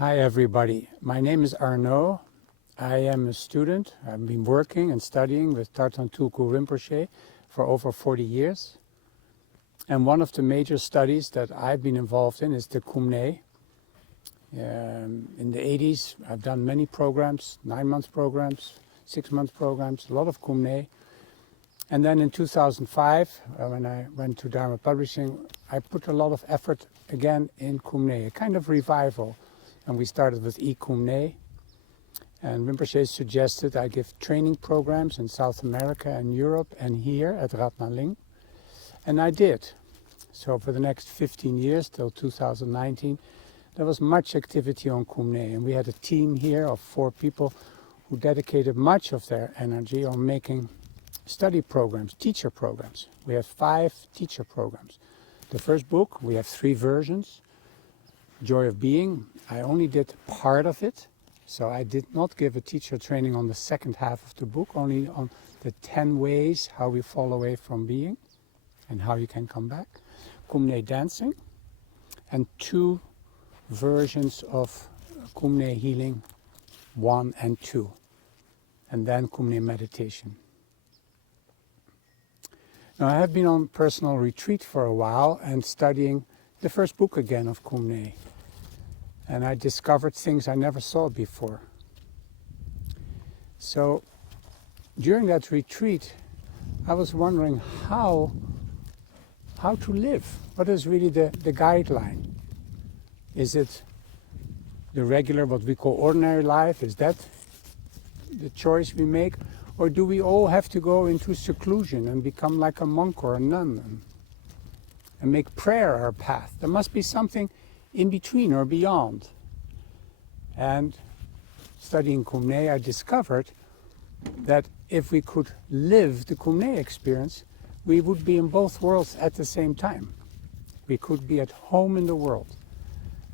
Hi everybody, my name is Arnaud. I am a student. I've been working and studying with Tartan Tulku Rinpoche for over 40 years. And one of the major studies that I've been involved in is the Kum Nye. In the 80s, I've done many programs, 9-month programs, 6-month programs, a lot of Kum Nye. And then in 2005, when I went to Dharma Publishing, I put a lot of effort again in Kum Nye, a kind of revival. And we started with Kum Nye. And Rinpoche suggested I give training programs in South America and Europe and here at Ratnaling. And I did. So for the next 15 years, till 2019, there was much activity on Kum Nye. And we had a team here of 4 people who dedicated much of their energy on making study programs, teacher programs. We have 5 teacher programs. The first book, we have 3 versions. Joy of Being, I only did part of it, so I did not give a teacher training on the second half of the book, only on the 10 ways how we fall away from being and how you can come back. Kum Nye Dancing, and 2 versions of Kum Nye Healing 1 and 2, and then Kum Nye Meditation. Now I have been on personal retreat for a while and studying the first book again of Kum Nye. And I discovered things I never saw before. So during that retreat, I was wondering how to live. What is really the guideline? Is it the regular, what we call ordinary life? Is that the choice we make? Or do we all have to go into seclusion and become like a monk or a nun and make prayer our path? There must be something in between or beyond. And studying Kum Nye, I discovered that if we could live the Kum Nye experience, we would be in both worlds at the same time. We could be at home in the world.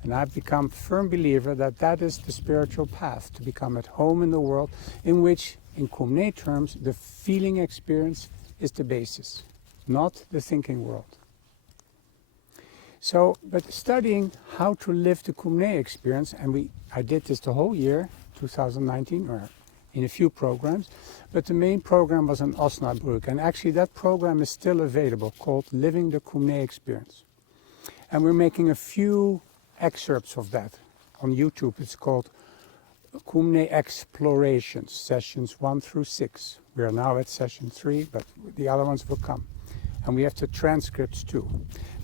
And I've become a firm believer that that is the spiritual path, to become at home in the world, in which, in Kum Nye terms, the feeling experience is the basis, not the thinking world. So, but studying how to live the Kum Nye experience, and I did this the whole year, 2019, or in a few programs, but the main program was in Osnabrück, and actually that program is still available, called Living the Kum Nye Experience. And we're making a few excerpts of that on YouTube. It's called Kum Nye Explorations, sessions 1 through 6. We are now at session 3, but the other ones will come. And we have the transcripts too.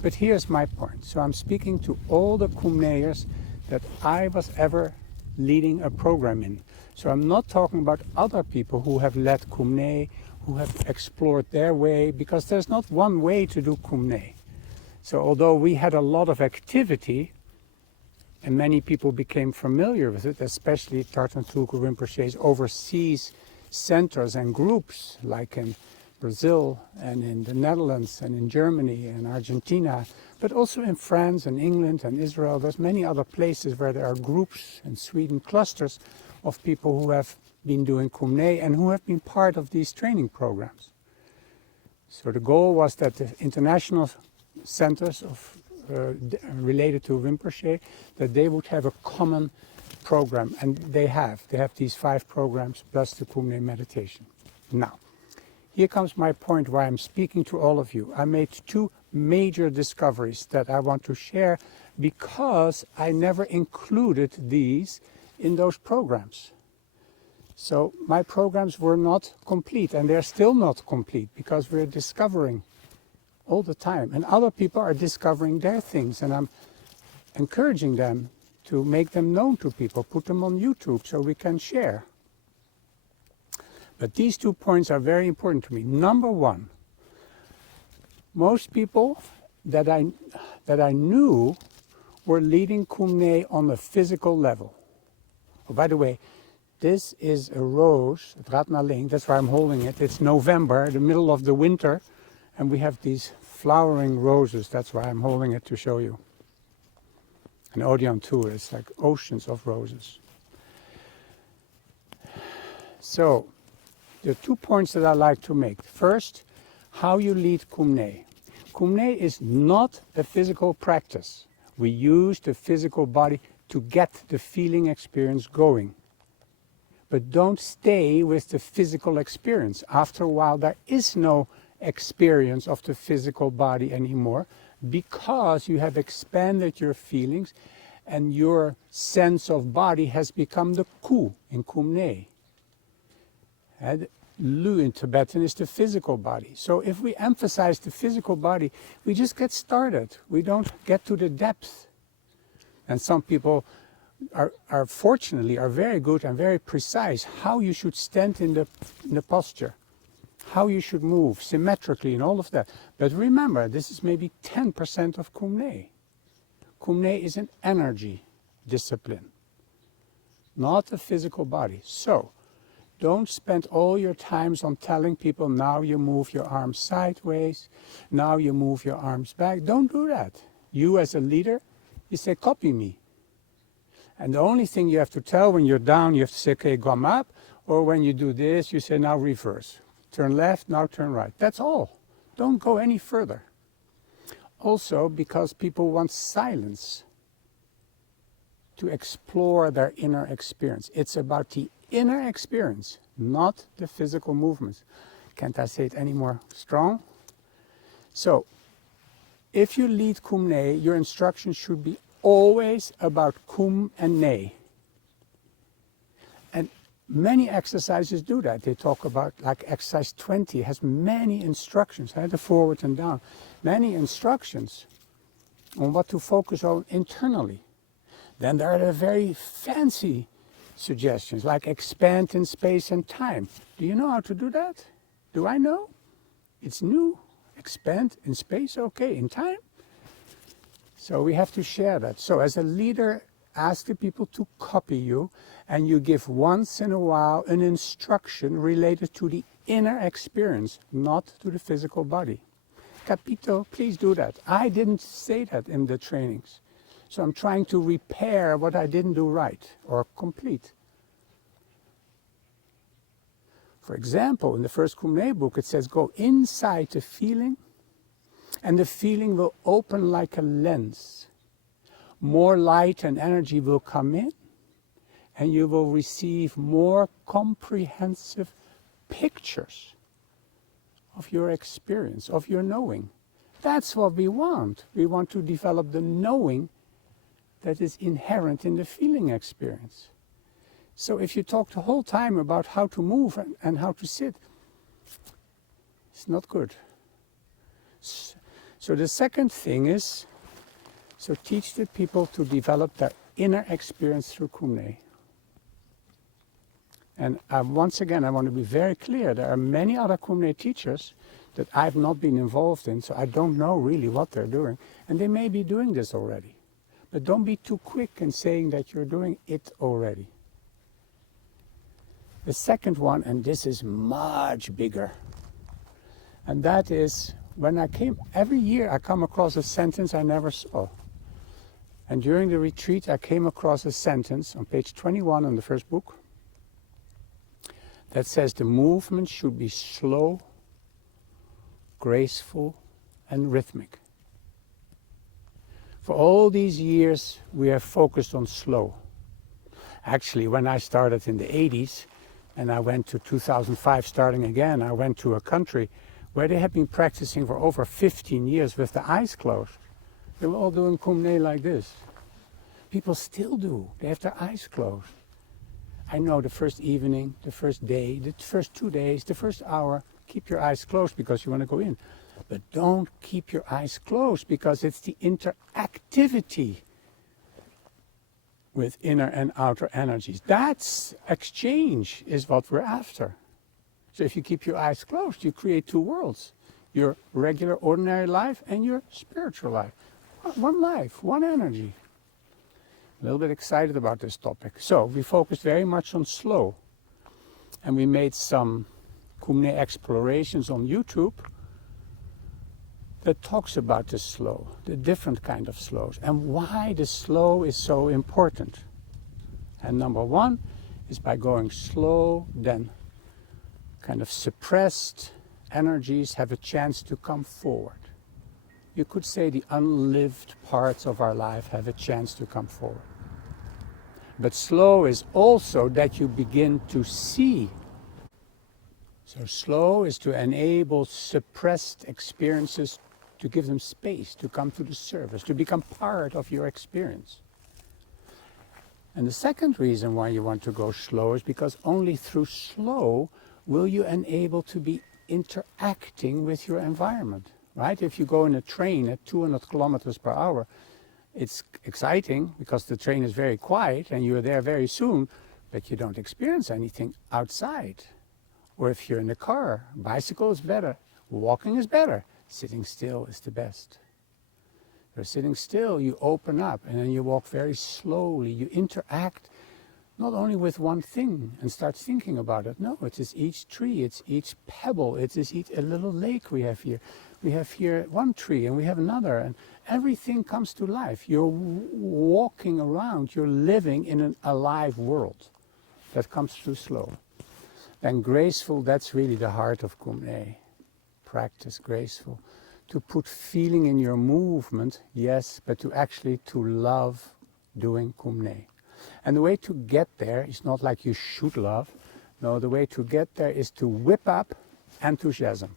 But here's my point. So I'm speaking to all the Kum Nyers that I was ever leading a program in. So I'm not talking about other people who have led Kum Nye, who have explored their way, because there's not one way to do Kum Nye. So although we had a lot of activity, and many people became familiar with it, especially Tartan Tulku Rinpoche's overseas centers and groups, like in Brazil and in the Netherlands and in Germany and Argentina, but also in France and England and Israel. There's many other places where there are groups, in Sweden, clusters of people who have been doing Kum Nye and who have been part of these training programs. So the goal was that the international centers of related to Rinpoche, that they would have a common program, and they have these 5 programs plus the Kum Nye meditation. Now, here comes my point why I'm speaking to all of you. I made 2 major discoveries that I want to share because I never included these in those programs. So my programs were not complete, and they're still not complete because we're discovering all the time. And other people are discovering their things, and I'm encouraging them to make them known to people, put them on YouTube so we can share. But these 2 points are very important to me. Number 1, most people that I knew were leading Kum Nye on a physical level. Oh, by the way, this is a rose at Ratnaling. That's why I'm holding it. It's November, the middle of the winter, and we have these flowering roses. That's why I'm holding it to show you. And Odeon too, it's like oceans of roses. So, there are 2 points that I like to make. First, how you lead Kum Nye. Kum Nye is not a physical practice. We use the physical body to get the feeling experience going. But don't stay with the physical experience. After a while, there is no experience of the physical body anymore, because you have expanded your feelings and your sense of body has become the ku in Kum Nye. And Lu in Tibetan is the physical body. So if we emphasize the physical body, we just get started. We don't get to the depth. And some people are fortunately very good and very precise how you should stand in the posture, how you should move symmetrically and all of that. But remember, this is maybe 10% of Kum Nye. Kum Nye is an energy discipline, not a physical body. So don't spend all your times on telling people, now you move your arms sideways, now you move your arms back. Don't do that. You as a leader, you say, copy me. And the only thing you have to tell when you're down, you have to say, okay, come up. Or when you do this, you say, now reverse. Turn left, now turn right. That's all. Don't go any further. Also, because people want silence to explore their inner experience. It's about the inner experience, not the physical movements. Can't I say it any more strong? So, if you lead Kum Nye, your instructions should be always about Kum and Nye. And many exercises do that. They talk about, like exercise 20 has many instructions, the forward and down, many instructions on what to focus on internally. Then there are the very fancy suggestions, like expand in space and time. Do you know how to do that? Do I know? It's new. Expand in space, okay. In time? So we have to share that. So as a leader, ask the people to copy you, and you give once in a while an instruction related to the inner experience, not to the physical body. Capito, please do that. I didn't say that in the trainings. So I'm trying to repair what I didn't do right or complete. For example, in the first Kum Nye book, it says, go inside the feeling, and the feeling will open like a lens. More light and energy will come in, and you will receive more comprehensive pictures of your experience, of your knowing. That's what we want. We want to develop the knowing that is inherent in the feeling experience. So if you talk the whole time about how to move and how to sit, it's not good. So the second thing is, so teach the people to develop their inner experience through Kum Nye. And once again, I want to be very clear, there are many other Kum Nye teachers that I've not been involved in, so I don't know really what they're doing. And they may be doing this already. But don't be too quick in saying that you're doing it already. The second one, and this is much bigger, and that is, when I came, every year I come across a sentence I never saw. And during the retreat I came across a sentence on page 21 in the first book that says the movement should be slow, graceful, and rhythmic. For all these years we have focused on slow. Actually, when I started in the 80s, and I went to 2005 starting again, I went to a country where they had been practicing for over 15 years with the eyes closed. They were all doing Kum Nye like this. People still do. They have their eyes closed. I know the first evening, the first day, the first 2 days, the first hour, keep your eyes closed because you want to go in. But don't keep your eyes closed because it's the interactivity with inner and outer energies. That's exchange is what we're after. So if you keep your eyes closed, you create two worlds. Your regular, ordinary life and your spiritual life. One life, one energy. A little bit excited about this topic. So we focused very much on slow. And we made some Kum Nye explorations on YouTube that talks about the slow, the different kind of slows, and why the slow is so important. And number one is by going slow, then kind of suppressed energies have a chance to come forward. You could say the unlived parts of our life have a chance to come forward. But slow is also that you begin to see. So slow is to enable suppressed experiences, to give them space, to come to the surface, to become part of your experience. And the second reason why you want to go slow is because only through slow will you enable to be interacting with your environment, right? If you go in a train at 200 kilometers per hour, it's exciting because the train is very quiet and you're there very soon, but you don't experience anything outside. Or if you're in a car, bicycle is better, walking is better, sitting still is the best. You're sitting still, you open up and then you walk very slowly, you interact not only with one thing and start thinking about it. No, it is each tree, it's each pebble, it is each a little lake we have here. We have here one tree and we have another, and everything comes to life. You're walking around, you're living in an alive world that comes through slow. And graceful, that's really the heart of Kum Nye. Practice graceful. To put feeling in your movement, yes, but to actually to love doing Kum Nye. And the way to get there is not like you should love. No, the way to get there is to whip up enthusiasm.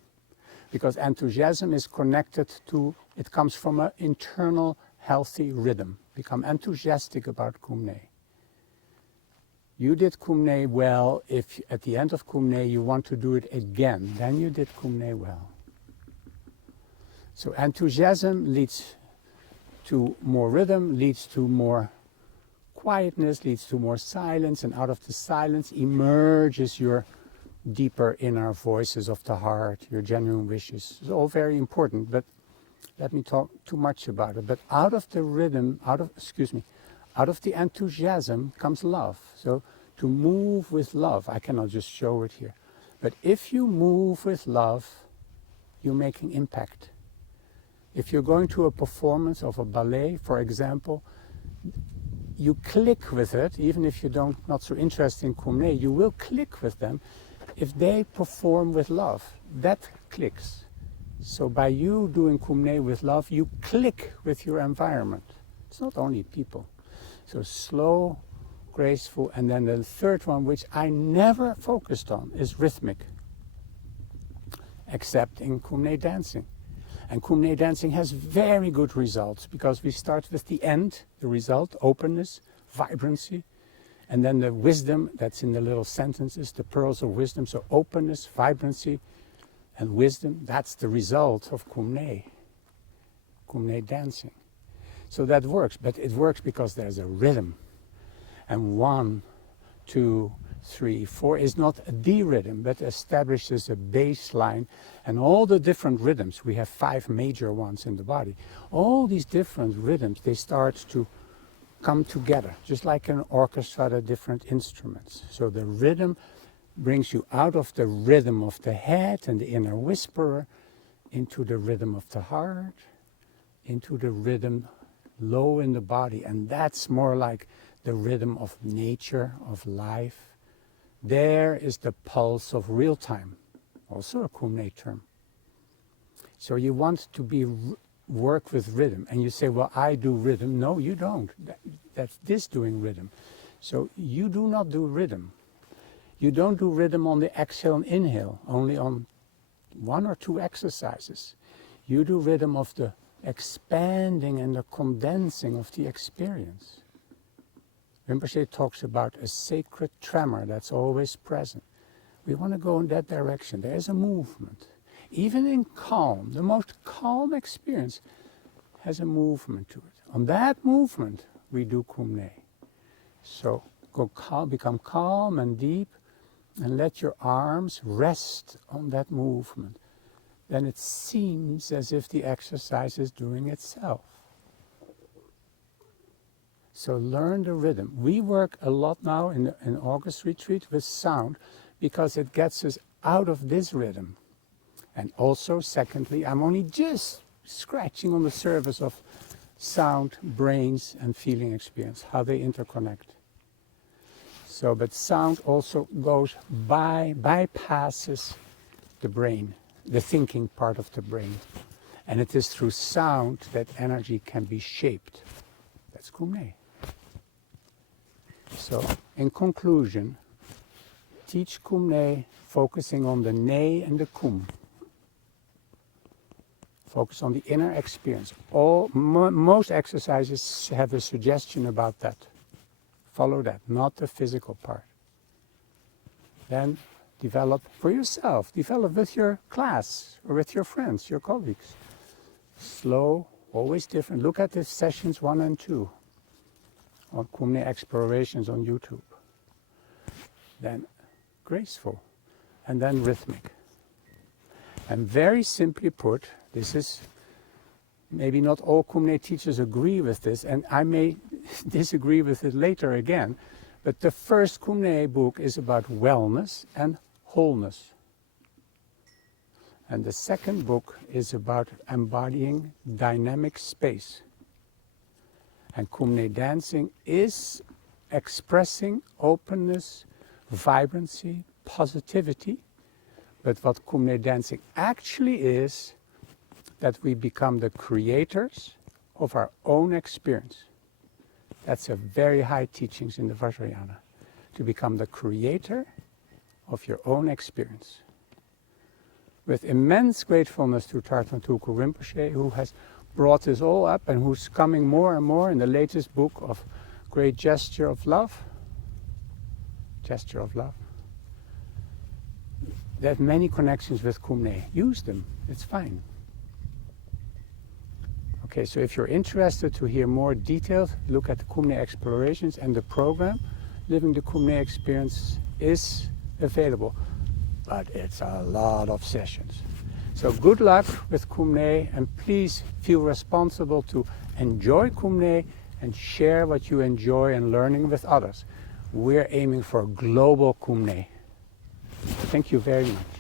Because enthusiasm is connected to, it comes from an internal healthy rhythm. Become enthusiastic about Kum Nye. You did Kum Nye well. If at the end of Kum Nye you want to do it again, then you did Kum Nye well. So enthusiasm leads to more rhythm, leads to more quietness, leads to more silence, and out of the silence emerges your deeper inner voices of the heart, your genuine wishes. It's all very important, but let me talk too much about it. But out of the rhythm, out of the enthusiasm comes love. So to move with love, I cannot just show it here. But if you move with love, you're making impact. If you're going to a performance of a ballet, for example, you click with it, even if you not so interested in Kum Nye, you will click with them if they perform with love. That clicks. So by you doing Kum Nye with love, you click with your environment. It's not only people. So slow, graceful, and then the third one, which I never focused on, is rhythmic, except in Kum Nye dancing. And Kum Nye dancing has very good results because we start with the end, the result, openness, vibrancy, and then the wisdom that's in the little sentences, the pearls of wisdom. So openness, vibrancy, and wisdom, that's the result of Kum Nye dancing. So that works, but it works because there's a rhythm. And 1, 2, 3, 4 is not the rhythm, but establishes a baseline. And all the different rhythms, we have 5 major ones in the body, all these different rhythms, they start to come together, just like an orchestra, the different instruments. So the rhythm brings you out of the rhythm of the head and the inner whisperer into the rhythm of the heart, into the rhythm low in the body, and that's more like the rhythm of nature, of life. There is the pulse of real time, also a Kum Nye term. So you want to work with rhythm, and you say, well, I do rhythm. No, you don't. That's this doing rhythm. So you do not do rhythm. You don't do rhythm on the exhale and inhale, only on 1 or 2 exercises. You do rhythm of the expanding and the condensing of the experience. Rinpoche talks about a sacred tremor that's always present. We want to go in that direction. There is a movement. Even in calm, the most calm experience has a movement to it. On that movement, we do Kum Nye. So become calm and deep, and let your arms rest on that movement. Then it seems as if the exercise is doing itself. So learn the rhythm. We work a lot now in August retreat with sound because it gets us out of this rhythm. And also, secondly, I'm only just scratching on the surface of sound, brains, and feeling experience, how they interconnect. So, but sound also bypasses the brain, the thinking part of the brain. And it is through sound that energy can be shaped. That's Kum Nye. So, in conclusion, teach Kum Nye focusing on the Nye and the Kum. Focus on the inner experience. Most exercises have a suggestion about that. Follow that, not the physical part. Then develop for yourself, develop with your class or with your friends, your colleagues. Slow, always different. Look at the sessions 1 and 2 on Kum Nye explorations on YouTube. Then graceful, and then rhythmic. And very simply put, this is, maybe not all Kum Nye teachers agree with this, and I may disagree with it later again, but the first Kum Nye book is about wellness and wholeness. And the second book is about embodying dynamic space. And Kum Nye dancing is expressing openness, vibrancy, positivity. But what Kum Nye dancing actually is, that we become the creators of our own experience. That's a very high teachings in the Vajrayana. To become the creator of your own experience. With immense gratefulness to Tartan Tuku Rinpoche, who has brought this all up and who's coming more and more in the latest book of Great Gesture of Love. Gesture of Love. They have many connections with Kum Nye. Use them, it's fine. Okay, so if you're interested to hear more details, look at the Kum Nye explorations, and the program, Living the Kum Nye Experience, is available. But it's a lot of sessions. So good luck with Kum Nye, and please feel responsible to enjoy Kum Nye and share what you enjoy and learning with others. We're aiming for global Kum Nye. Thank you very much.